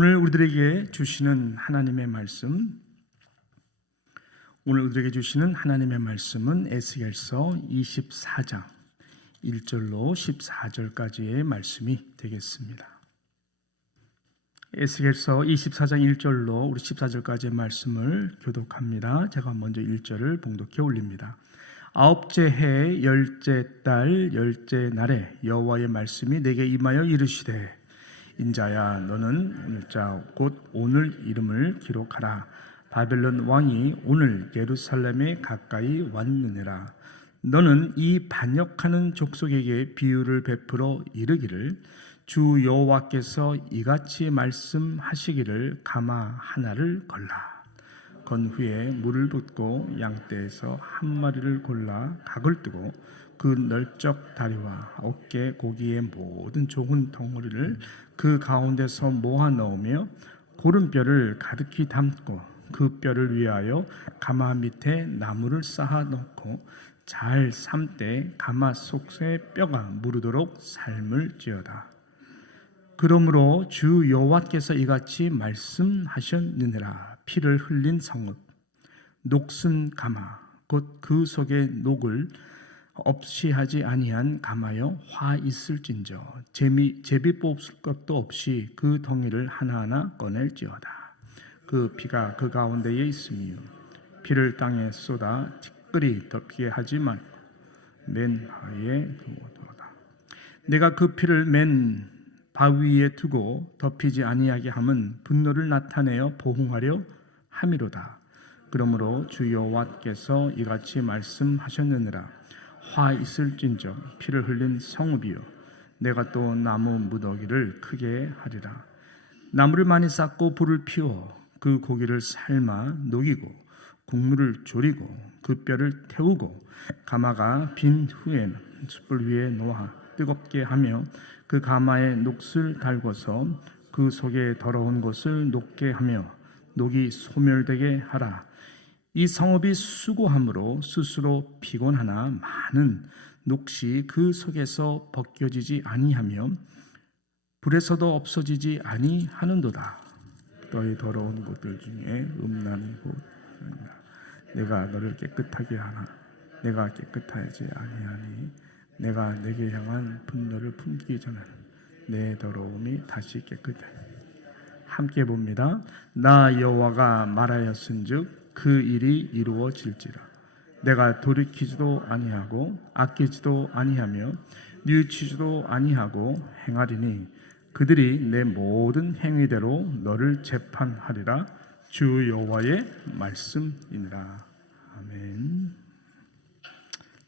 오늘 우리들에게 주시는 하나님의 말씀, 은 에스겔서 24장 1절로 14절까지의 말씀이 되겠습니다. 에스겔서 24장 1절로 우리 14절까지의 말씀을 교독합니다. 제가 먼저 1절을 봉독해 올립니다. 아홉째 해 열째 달 열째 날에 여호와의 말씀이 내게 임하여 이르시되, 인자야, 너는 오늘자 곧 오늘 이름을 기록하라. 바벨론 왕이 오늘 예루살렘에 가까이 왔느니라. 너는 이 반역하는 족속에게 비유를 베풀어 이르기를, 주 여호와께서 이같이 말씀하시기를, 가마 하나를 걸라. 건 후에 물을 붓고 양떼에서 한 마리를 골라 각을 뜨고 그 널쩍 다리와 어깨 고기의 모든 좋은 덩어리를 그 가운데서 모아 넣으며 고름뼈를 가득히 담고 그 뼈를 위하여 가마 밑에 나무를 쌓아 놓고 잘 삶되 가마 속에 뼈가 무르도록 삶을지어다. 그러므로 주 여호와께서 이같이 말씀하셨느니라. 피를 흘린 성읍, 녹슨 가마, 곧 그 속에 녹을 없이 하지 아니한 가마여 화 있을진저 제비 뽑을 것도 없이 그 덩이를 하나하나 꺼낼지어다. 그 피가 그 가운데에 있으며 피를 땅에 쏟아 티끌이 덮게 하지 말고 맨 바위에 두어두어다. 내가 그 피를 맨 바위 위에 두고 덮이지 아니하게 함은 분노를 나타내어 보응하려 함이로다. 그러므로 주 여호와께서 이같이 말씀하셨느니라. 화 있을진저 피를 흘린 성읍이요, 내가 또 나무 무더기를 크게 하리라. 나무를 많이 쌓고 불을 피워 그 고기를 삶아 녹이고 국물을 졸이고 그 뼈를 태우고 가마가 빈 후에 숯불 위에 놓아 뜨겁게 하며 그 가마에 녹슬 달궈서 그 속에 더러운 것을 녹게 하며 녹이 소멸되게 하라. 이 성읍이 수고함으로 스스로 피곤하나 많은 녹시 그 속에서 벗겨지지 아니하며 불에서도 없어지지 아니하는도다. 너희 더러운 곳들 중에 음란한 곳, 내가 너를 깨끗하게 하나 내가 깨끗하지 아니하니 내가 내게 향한 분노를 품기 전에 내 더러움이 다시 깨끗하니. 함께 봅니다. 나 여호와가 말하였은즉 그 일이 이루어질지라. 내가 돌이키지도 아니하고 아끼지도 아니하며 뉘우치지도 아니하고 행하리니 그들이 내 모든 행위대로 너를 재판하리라. 주 여호와의 말씀이니라. 아멘.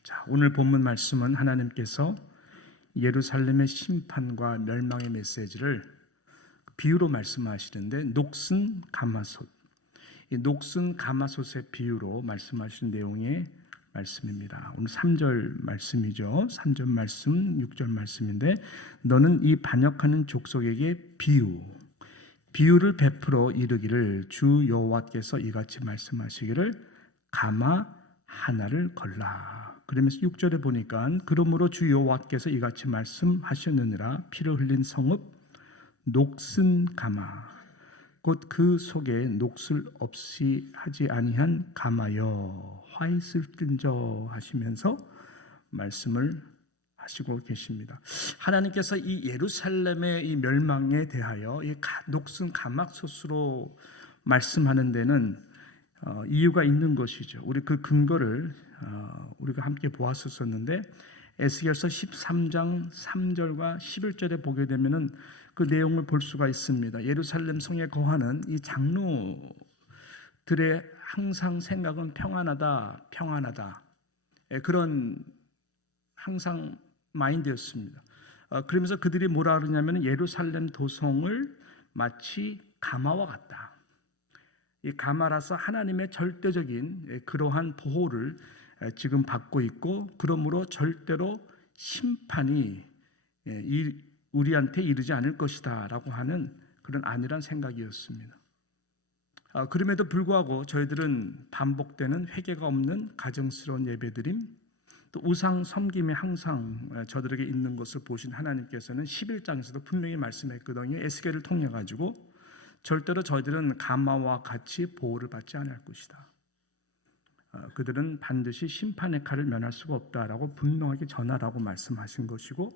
자, 오늘 본문 말씀은 하나님께서 예루살렘의 심판과 멸망의 메시지를 비유로 말씀하시는데, 녹슨 가마솥, 이 녹슨 가마솥의 비유로 말씀하신 내용의 말씀입니다. 오늘 3절 말씀이죠. 3절 말씀, 6절 말씀인데, 너는 이 반역하는 족속에게 비유를 베풀어 이르기를, 주 여호와께서 이같이 말씀하시기를, 가마 하나를 걸라. 그러면서 6절에 보니까 그러므로 주 여호와께서 이같이 말씀하셨느니라. 피를 흘린 성읍, 녹슨 가마, 곧 그 속에 녹슬 없이 하지 아니한 가마여 화 있을진저 하시면서 말씀을 하시고 계십니다. 하나님께서 이 예루살렘의 이 멸망에 대하여 이 녹슨 가마솥으로 말씀하는 데는 이유가 있는 것이죠. 우리 그 근거를 우리가 함께 보았었는데, 에스겔서 13장 3절과 11절에 보게 되면은 그 내용을 볼 수가 있습니다. 예루살렘 성에 거하는 이 장로들의 항상 생각은 평안하다, 평안하다, 그런 항상 마인드였습니다. 그러면서 그들이 뭐라 그러냐면 예루살렘 도성을 마치 가마와 같다. 이 가마라서 하나님의 절대적인 그러한 보호를 지금 받고 있고, 그러므로 절대로 심판이 우리한테 이르지 않을 것이다 라고 하는 그런 안일한 생각이었습니다. 그럼에도 불구하고 저희들은 반복되는 회개가 없는 가증스러운 예배드림, 또 우상 섬김에 항상 저들에게 있는 것을 보신 하나님께서는 11장에서도 분명히 말씀했거든요. 에스겔을 통해 가지고 절대로 저희들은 가마와 같이 보호를 받지 않을 것이다. 그들은 반드시 심판의 칼을 면할 수가 없다라고 분명하게 전하라고 말씀하신 것이고,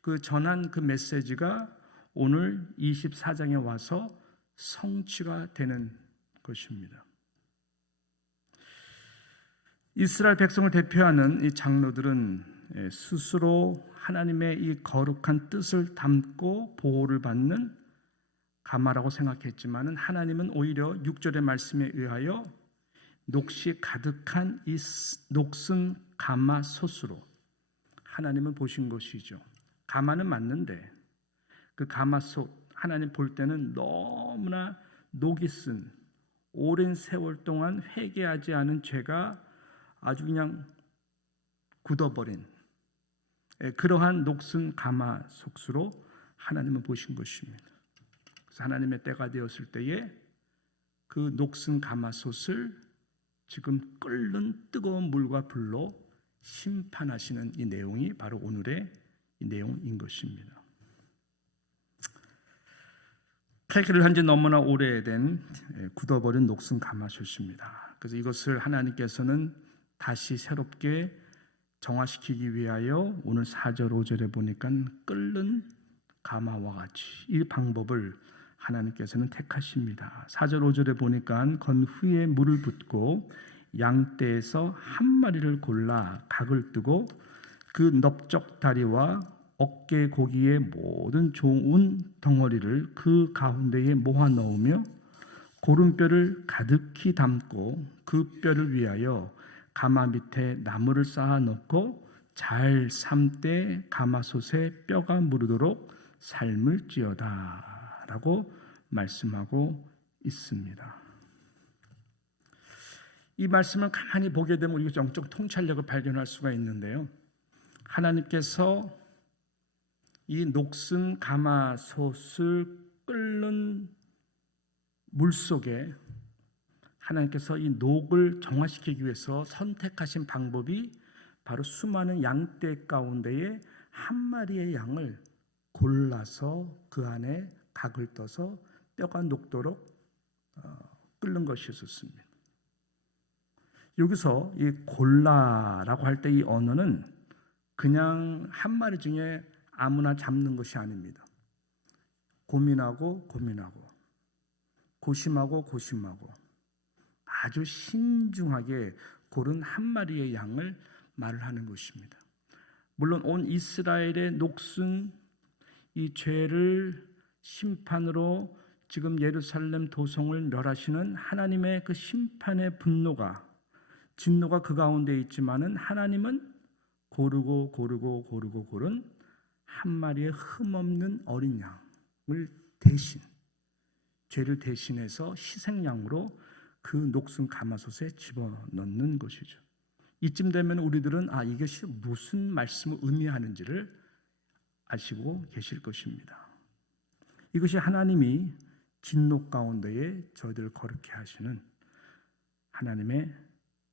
그 전한 그 메시지가 오늘 24장에 와서 성취가 되는 것입니다. 이스라엘 백성을 대표하는 이 장로들은 스스로 하나님의 이 거룩한 뜻을 담고 보호를 받는 가마라고 생각했지만, 하나님은 오히려 6절의 말씀에 의하여 녹시 가득한 이 녹슨 가마솥으로 하나님은 보신 것이죠. 가마는 맞는데 그 가마솥, 하나님 볼 때는 너무나 녹이 쓴, 오랜 세월 동안 회개하지 않은 죄가 아주 그냥 굳어버린 그러한 녹슨 가마솥으로 하나님은 보신 것입니다. 그래서 하나님의 때가 되었을 때에 그 녹슨 가마솥을 지금 끓는 뜨거운 물과 불로 심판하시는 이 내용이 바로 오늘의 이 내용인 것입니다. 폐기를 한 지 너무나 오래된 굳어버린 녹슨 가마솥입니다. 그래서 이것을 하나님께서는 다시 새롭게 정화시키기 위하여 오늘 4절 5절에 보니까 끓는 가마와 같이 이 방법을 하나님께서는 택하십니다. 4절 5절에 보니까 건후에 물을 붓고 양떼에서 한 마리를 골라 각을 뜨고 그 넓적 다리와 어깨 고기의 모든 좋은 덩어리를 그 가운데에 모아 넣으며 고른 뼈를 가득히 담고 그 뼈를 위하여 가마 밑에 나무를 쌓아 놓고 잘 삶되 가마솥에 뼈가 무르도록 삶을지어다 라고 말씀하고 있습니다. 이 말씀을 가만히 보게 되면 우리가 영적 통찰력을 발견할 수가 있는데요, 하나님께서 이 녹슨 가마솥을 끓는 물 속에 하나님께서 이 녹을 정화시키기 위해서 선택하신 방법이 바로 수많은 양떼 가운데에 한 마리의 양을 골라서 그 안에 각을 떠서 뼈가 녹도록 끓는 것이었습니다. 여기서 이 골라라고 할 때 이 언어는 그냥 한 마리 중에 아무나 잡는 것이 아닙니다. 고민하고 고심하고 아주 신중하게 고른 한 마리의 양을 말을 하는 것입니다. 물론 온 이스라엘의 녹슨 이 죄를 심판으로 지금 예루살렘 도성을 멸하시는 하나님의 그 심판의 분노가, 진노가 그 가운데 있지만은 하나님은 고르고 고른 한 마리의 흠없는 어린 양을 대신, 죄를 대신해서 희생양으로 그 녹슨 가마솥에 집어넣는 것이죠. 이쯤 되면 우리들은 이것이 무슨 말씀을 의미하는지를 아시고 계실 것입니다. 이것이 하나님이 진노 가운데에 저희들을 거룩해 하시는 하나님의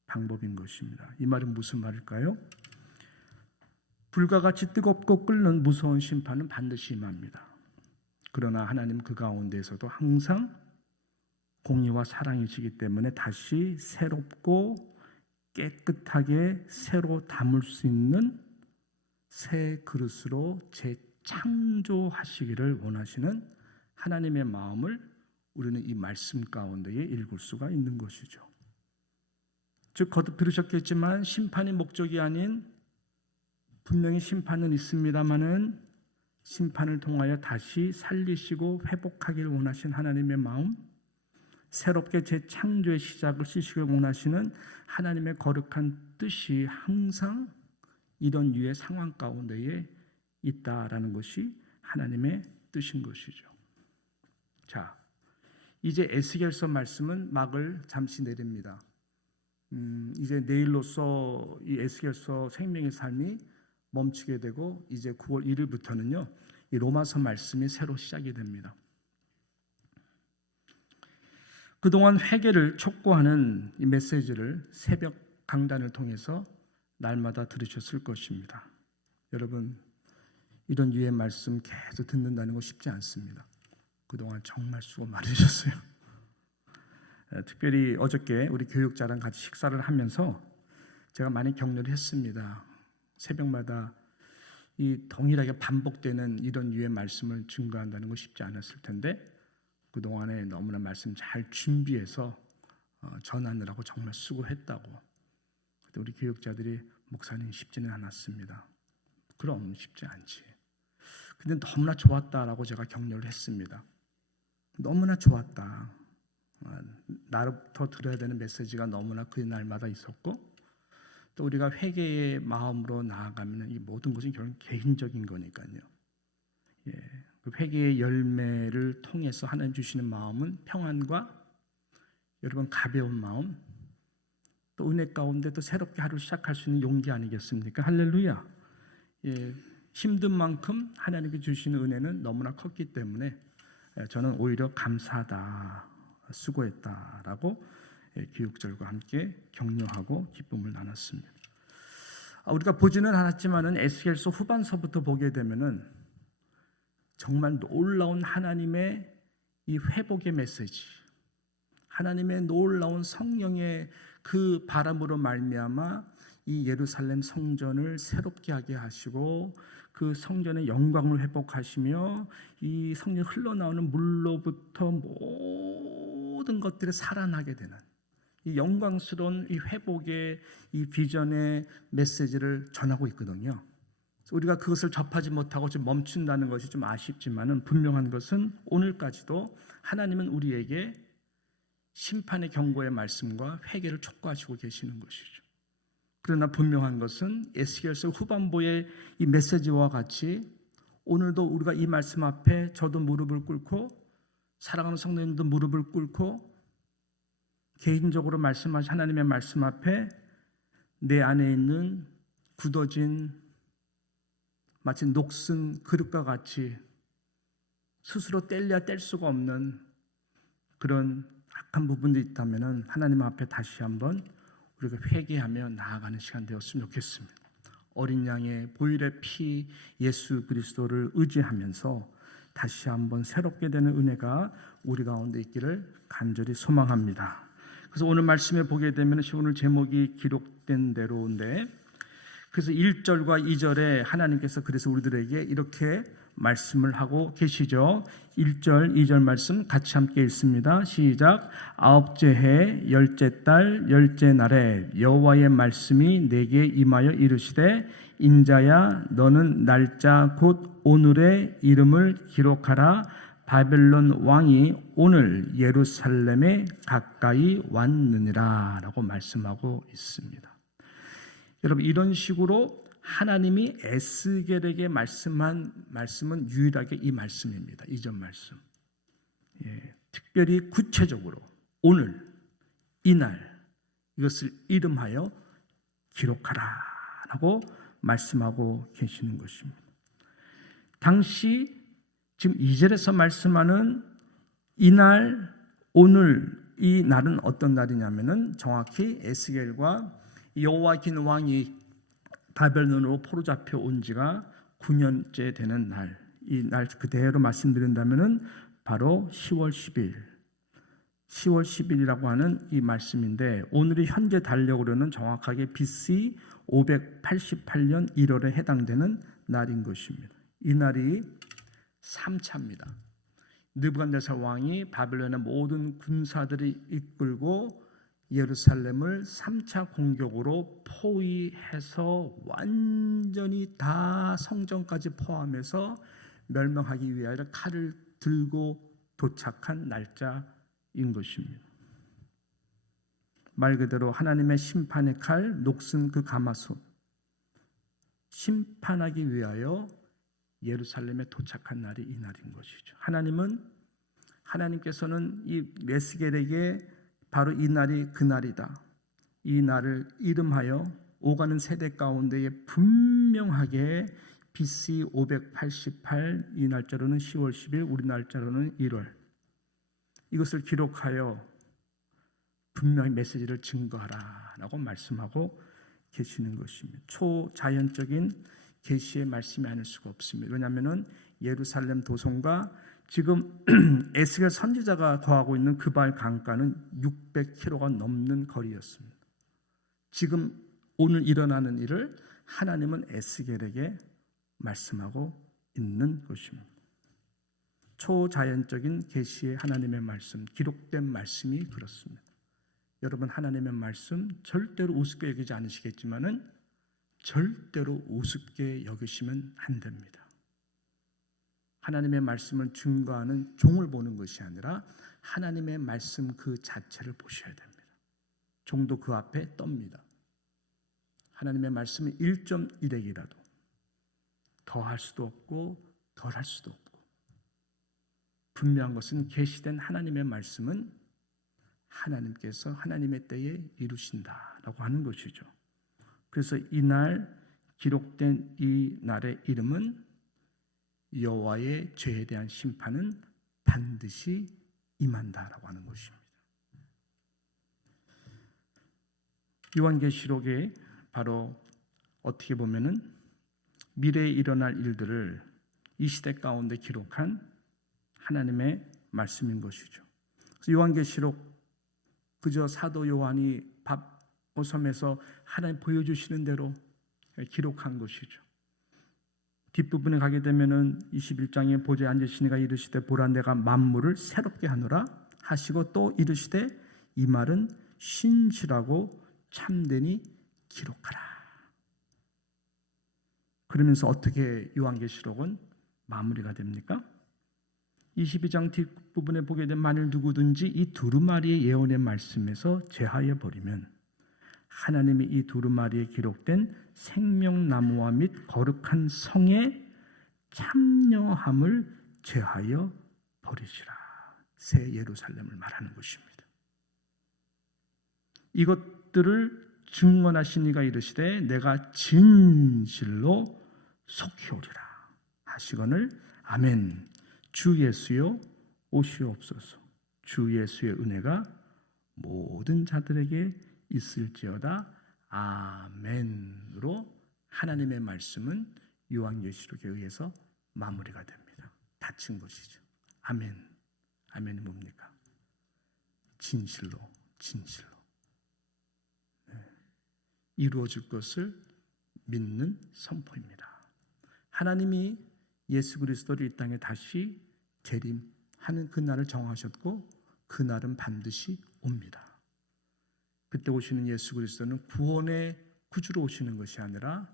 방법인 것입니다. 이 말은 무슨 말일까요? 불과 같이 뜨겁고 끓는 무서운 심판은 반드시 임합니다. 그러나 하나님 그 가운데에서도 항상 공의와 사랑이시기 때문에 다시 새롭고 깨끗하게 새로 담을 수 있는 새 그릇으로 재창조하시기를 원하시는 하나님의 마음을 우리는 이 말씀 가운데에 읽을 수가 있는 것이죠. 즉 거듭 들으셨겠지만 심판이 목적이 아닌, 분명히 심판은 있습니다마는 심판을 통하여 다시 살리시고 회복하기를 원하신 하나님의 마음, 새롭게 재창조의 시작을 쓰시길 원하시는 하나님의 거룩한 뜻이 항상 이런 유의 상황 가운데에 있다라는 것이 하나님의 뜻인 것이죠. 자, 이제 에스겔서 말씀은 막을 잠시 내립니다. 이제 내일로서 이 에스겔서 생명의 삶이 멈추게 되고 이제 9월 1일부터는요 이 로마서 말씀이 새로 시작이 됩니다. 그동안 회개를 촉구하는 이 메시지를 새벽 강단을 통해서 날마다 들으셨을 것입니다. 여러분, 이런 유의 말씀 계속 듣는다는 거 쉽지 않습니다. 그동안 정말 수고 많으셨어요. 특별히 어저께 우리 교육자랑 같이 식사를 하면서 제가 많이 격려를 했습니다. 새벽마다 이 동일하게 반복되는 이런 류의 말씀을 증거한다는 거 쉽지 않았을 텐데 그동안에 너무나 말씀 잘 준비해서 전하느라고 정말 수고했다고. 우리 교육자들이 목사님 쉽지는 않았습니다. 그럼 쉽지 않지. 근데 너무나 좋았다라고 제가 격려를 했습니다. 너무나 좋았다. 나로부터 들어야 되는 메시지가 너무나 그 날마다 있었고 또 우리가 회개의 마음으로 나아가면 이 모든 것은 결국 개인적인 거니까요. 그 회개의 열매를 통해서 하나님 주시는 마음은 평안과 여러분 가벼운 마음 또 은혜 가운데 또 새롭게 하루 시작할 수 있는 용기 아니겠습니까? 할렐루야. 힘든 만큼 하나님께 주시는 은혜는 너무나 컸기 때문에 저는 오히려 감사하다, 수고했다라고 교육절과 함께 격려하고 기쁨을 나눴습니다. 우리가 보지는 않았지만은 에스겔서 후반서부터 보게 되면은 정말 놀라운 하나님의 이 회복의 메시지, 하나님의 놀라운 성령의 그 바람으로 말미암아 이 예루살렘 성전을 새롭게 하게 하시고 그 성전의 영광을 회복하시며 이 성전 흘러나오는 물로부터 모든 것들이 살아나게 되는 이 영광스러운 이 회복의 이 비전의 메시지를 전하고 있거든요. 우리가 그것을 접하지 못하고 지금 멈춘다는 것이 좀 아쉽지만은 분명한 것은 오늘까지도 하나님은 우리에게 심판의 경고의 말씀과 회개를 촉구하시고 계시는 것이죠. 그러나 분명한 것은 에스겔서 후반부의 이 메시지와 같이 오늘도 우리가 이 말씀 앞에 저도 무릎을 꿇고 사랑하는 성도님도 무릎을 꿇고 개인적으로 말씀하신 하나님의 말씀 앞에 내 안에 있는 굳어진 마치 녹슨 그릇과 같이 스스로 뗄래야 뗄 수가 없는 그런 악한 부분도 있다면 하나님 앞에 다시 한번 우리가 회개하며 나아가는 시간 되었으면 좋겠습니다. 어린 양의 보혈의 피 예수 그리스도를 의지하면서 다시 한번 새롭게 되는 은혜가 우리 가운데 있기를 간절히 소망합니다. 그래서 오늘 말씀에 보게 되면 오늘 제목이 기록된 대로인데 그래서 1절과 2절에 하나님께서 그래서 우리들에게 이렇게 말씀을 하고 계시죠. 1절, 2절 말씀 같이 함께 읽습니다. 시작. 아홉째 해 열째 달 열째 날에 여호와의 말씀이 내게 임하여 이르시되 인자야 너는 날짜 곧 오늘의 이름을 기록하라. 바벨론 왕이 오늘 예루살렘에 가까이 왔느니라 라고 말씀하고 있습니다. 여러분 이런 식으로 하나님이 에스겔에게 말씀한 말씀은 유일하게 이 말씀입니다. 이전 말씀. 특별히 구체적으로 오늘 이날 이것을 이름하여 기록하라 라고 말씀하고 계시는 것입니다. 당시 지금 2절에서 말씀하는 이날 오늘 이 날은 어떤 날이냐면은 정확히 에스겔과 여호야긴 왕이 바벨론으로 포로 잡혀 온 지가 9년째 되는 날, 이 날 그대로 말씀드린다면은 바로 10월 10일, 10월 10일이라고 하는 이 말씀인데 오늘이 현재 달력으로는 정확하게 BC 588년 1월에 해당되는 날인 것입니다. 이 날이 3차입니다. 느부갓네살 왕이 바벨론의 모든 군사들이 이끌고 예루살렘을 3차 공격으로 포위해서 완전히 다 성전까지 포함해서 멸망하기 위하여 칼을 들고 도착한 날짜인 것입니다. 말 그대로 하나님의 심판의 칼, 녹슨 그 가마솥 심판하기 위하여 예루살렘에 도착한 날이 이 날인 것이죠. 하나님께서는 이 에스겔에게 바로 이 날이 그 날이다. 이 날을 이름하여 오가는 세대 가운데에 분명하게 BC 588 이 날짜로는 10월 10일 우리 날짜로는 1월 이것을 기록하여 분명히 메시지를 증거하라 라고 말씀하고 계시는 것입니다. 초자연적인 계시의 말씀이 아닐 수가 없습니다. 왜냐하면 예루살렘 도성과 지금 에스겔 선지자가 거하고 있는 그발 강가는 600km가 넘는 거리였습니다. 지금 오늘 일어나는 일을 하나님은 에스겔에게 말씀하고 있는 것입니다. 초자연적인 계시의 하나님의 말씀, 기록된 말씀이 그렇습니다. 여러분, 하나님의 말씀 절대로 우습게 여기지 않으시겠지만은 절대로 우습게 여기시면 안 됩니다. 하나님의 말씀을 증거하는 종을 보는 것이 아니라 하나님의 말씀 그 자체를 보셔야 됩니다. 종도 그 앞에 떱니다. 하나님의 말씀은 1.1핵이라도 더할 수도 없고 덜할 수도 없고, 분명한 것은 계시된 하나님의 말씀은 하나님께서 하나님의 때에 이루신다라고 하는 것이죠. 그래서 이날 기록된 이 날의 이름은 여호와의 죄에 대한 심판은 반드시 임한다라고 하는 것입니다. 요한계시록에 바로 어떻게 보면은 미래에 일어날 일들을 이 시대 가운데 기록한 하나님의 말씀인 것이죠. 그래서 요한계시록 그저 사도 요한이 밧모섬에서 하나님 보여주시는 대로 기록한 것이죠. 뒷부분에 가게 되면은 21장에 보좌에 앉으시니가 이르시되 보라 내가 만물을 새롭게 하노라 하시고 또 이르시되 이 말은 신실하고 참되니 기록하라. 그러면서 어떻게 요한계시록은 마무리가 됩니까? 22장 뒷부분에 보게 되면 만일 누구든지 이 두루마리의 예언의 말씀에서 제하여 버리면 하나님이 이 두루마리에 기록된 생명나무와 및 거룩한 성의 참여함을 제하여 버리시라. 새 예루살렘을 말하는 것입니다. 이것들을 증언하신 이가 이르시되 내가 진실로 속히 오리라 하시거늘 아멘. 주 예수여 오시옵소서. 주 예수의 은혜가 모든 자들에게 있을지어다. 아멘으로 하나님의 말씀은 요한계시록에 의해서 마무리가 됩니다. 닫힌 것이죠. 아멘. 아멘이 뭡니까? 진실로, 진실로 이루어질 것을 믿는 선포입니다. 하나님이 예수 그리스도를 이 땅에 다시 재림하는 그날을 정하셨고 그날은 반드시 옵니다. 그때 오시는 예수 그리스도는 구원의 구주로 오시는 것이 아니라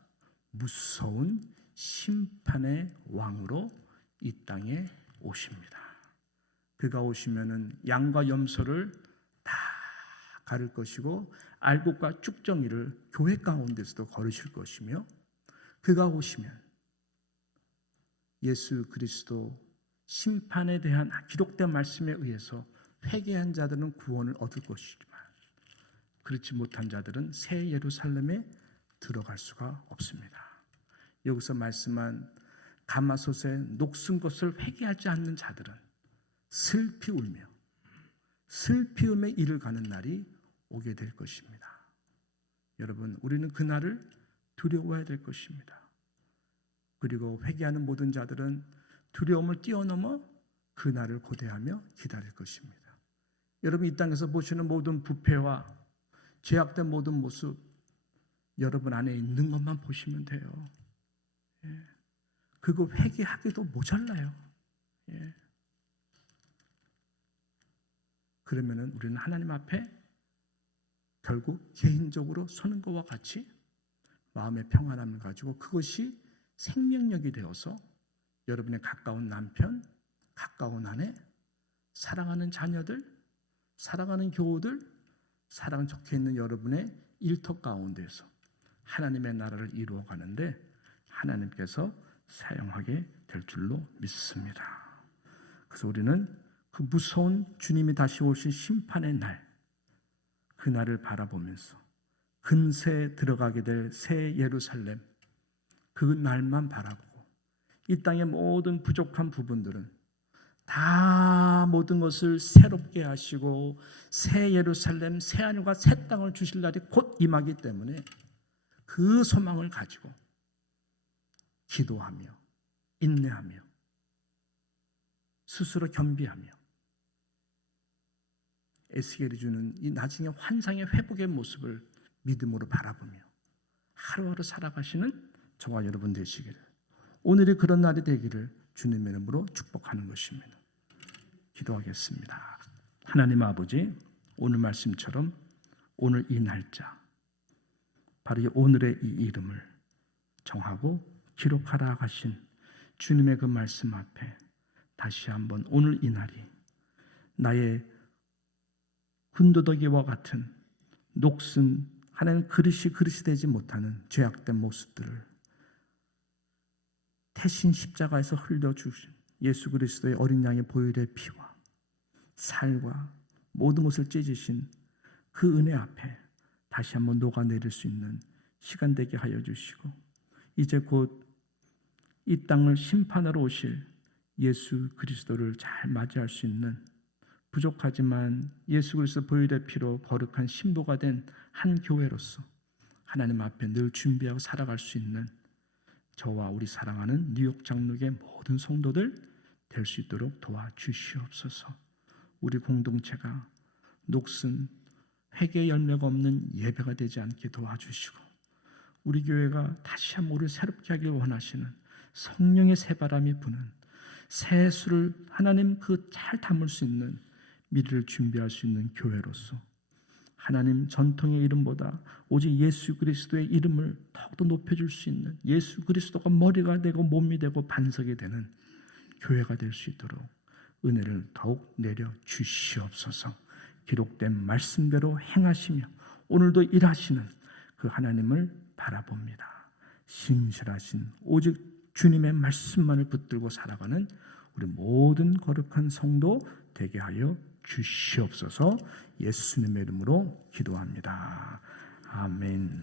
무서운 심판의 왕으로 이 땅에 오십니다. 그가 오시면은 양과 염소를 다 가를 것이고 알곡과 쭉정이를 교회 가운데서도 거르실 것이며 그가 오시면 예수 그리스도 심판에 대한 기록된 말씀에 의해서 회개한 자들은 구원을 얻을 것이지만 그렇지 못한 자들은 새 예루살렘에 들어갈 수가 없습니다. 여기서 말씀한 가마솥에 녹슨 것을 회개하지 않는 자들은 슬피 울며 이를 가는 날이 오게 될 것입니다. 여러분, 우리는 그 날을 두려워해야 될 것입니다. 그리고 회개하는 모든 자들은 두려움을 뛰어넘어 그 날을 고대하며 기다릴 것입니다. 여러분, 이 땅에서 보시는 모든 부패와 죄악된 모든 모습 여러분 안에 있는 것만 보시면 돼요. 그거 회개하기도 모자라요. 그러면은 우리는 하나님 앞에 결국 개인적으로 서는 것과 같이 마음의 평안함을 가지고 그것이 생명력이 되어서 여러분의 가까운 남편, 가까운 아내, 사랑하는 자녀들, 사랑하는 교우들, 사랑 적혀 있는 여러분의 일터 가운데서 하나님의 나라를 이루어 가는데 하나님께서 사용하게 될 줄로 믿습니다. 그래서 우리는 그 무서운 주님이 다시 오신 심판의 날, 그 날을 바라보면서 근세에 들어가게 될 새 예루살렘, 그 날만 바라보고 이 땅의 모든 부족한 부분들은 다 모든 것을 새롭게 하시고 새 예루살렘, 새 하늘과 새 땅을 주실 날이 곧 임하기 때문에 그 소망을 가지고 기도하며 인내하며 스스로 겸비하며 에스겔이 주는 이 나중에 환상의 회복의 모습을 믿음으로 바라보며 하루하루 살아가시는 저와 여러분 되시기를, 오늘이 그런 날이 되기를 주님의 이름으로 축복하는 것입니다. 기도하겠습니다. 하나님 아버지, 오늘 말씀처럼 오늘 이 날짜, 바로 이 오늘의 이 이름을 정하고 기록하라 하신 주님의 그 말씀 앞에 다시 한번 오늘 이 날이 나의 군더더기와 같은 녹슨 하나님 그릇이 되지 못하는 죄악된 모습들을 태신 십자가에서 흘려주신 예수 그리스도의 어린 양의 보혈의 피와 살과 모든 것을 찢으신 그 은혜 앞에 다시 한번 녹아내릴 수 있는 시간 되게 하여 주시고, 이제 곧 이 땅을 심판하러 오실 예수 그리스도를 잘 맞이할 수 있는 부족하지만 예수 그리스도 보혈의 피로 거룩한 신부가 된 한 교회로서 하나님 앞에 늘 준비하고 살아갈 수 있는 저와 우리 사랑하는 뉴욕 장로교의 모든 성도들 될 수 있도록 도와주시옵소서. 우리 공동체가 녹슨 회개 열매가 없는 예배가 되지 않게 도와주시고, 우리 교회가 다시 한번 우리를 새롭게 하길 원하시는 성령의 새바람이 부는 새 술을 하나님 그 잘 담을 수 있는 미래를 준비할 수 있는 교회로서 하나님 전통의 이름보다 오직 예수 그리스도의 이름을 더욱더 높여줄 수 있는, 예수 그리스도가 머리가 되고 몸이 되고 반석이 되는 교회가 될 수 있도록 은혜를 더욱 내려 주시옵소서. 기록된 말씀대로 행하시며 오늘도 일하시는 그 하나님을 바라봅니다. 신실하신 오직 주님의 말씀만을 붙들고 살아가는 우리 모든 거룩한 성도 되게 하여 주시옵소서. 예수님의 이름으로 기도합니다. 아멘.